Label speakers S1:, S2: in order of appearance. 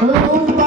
S1: Bye.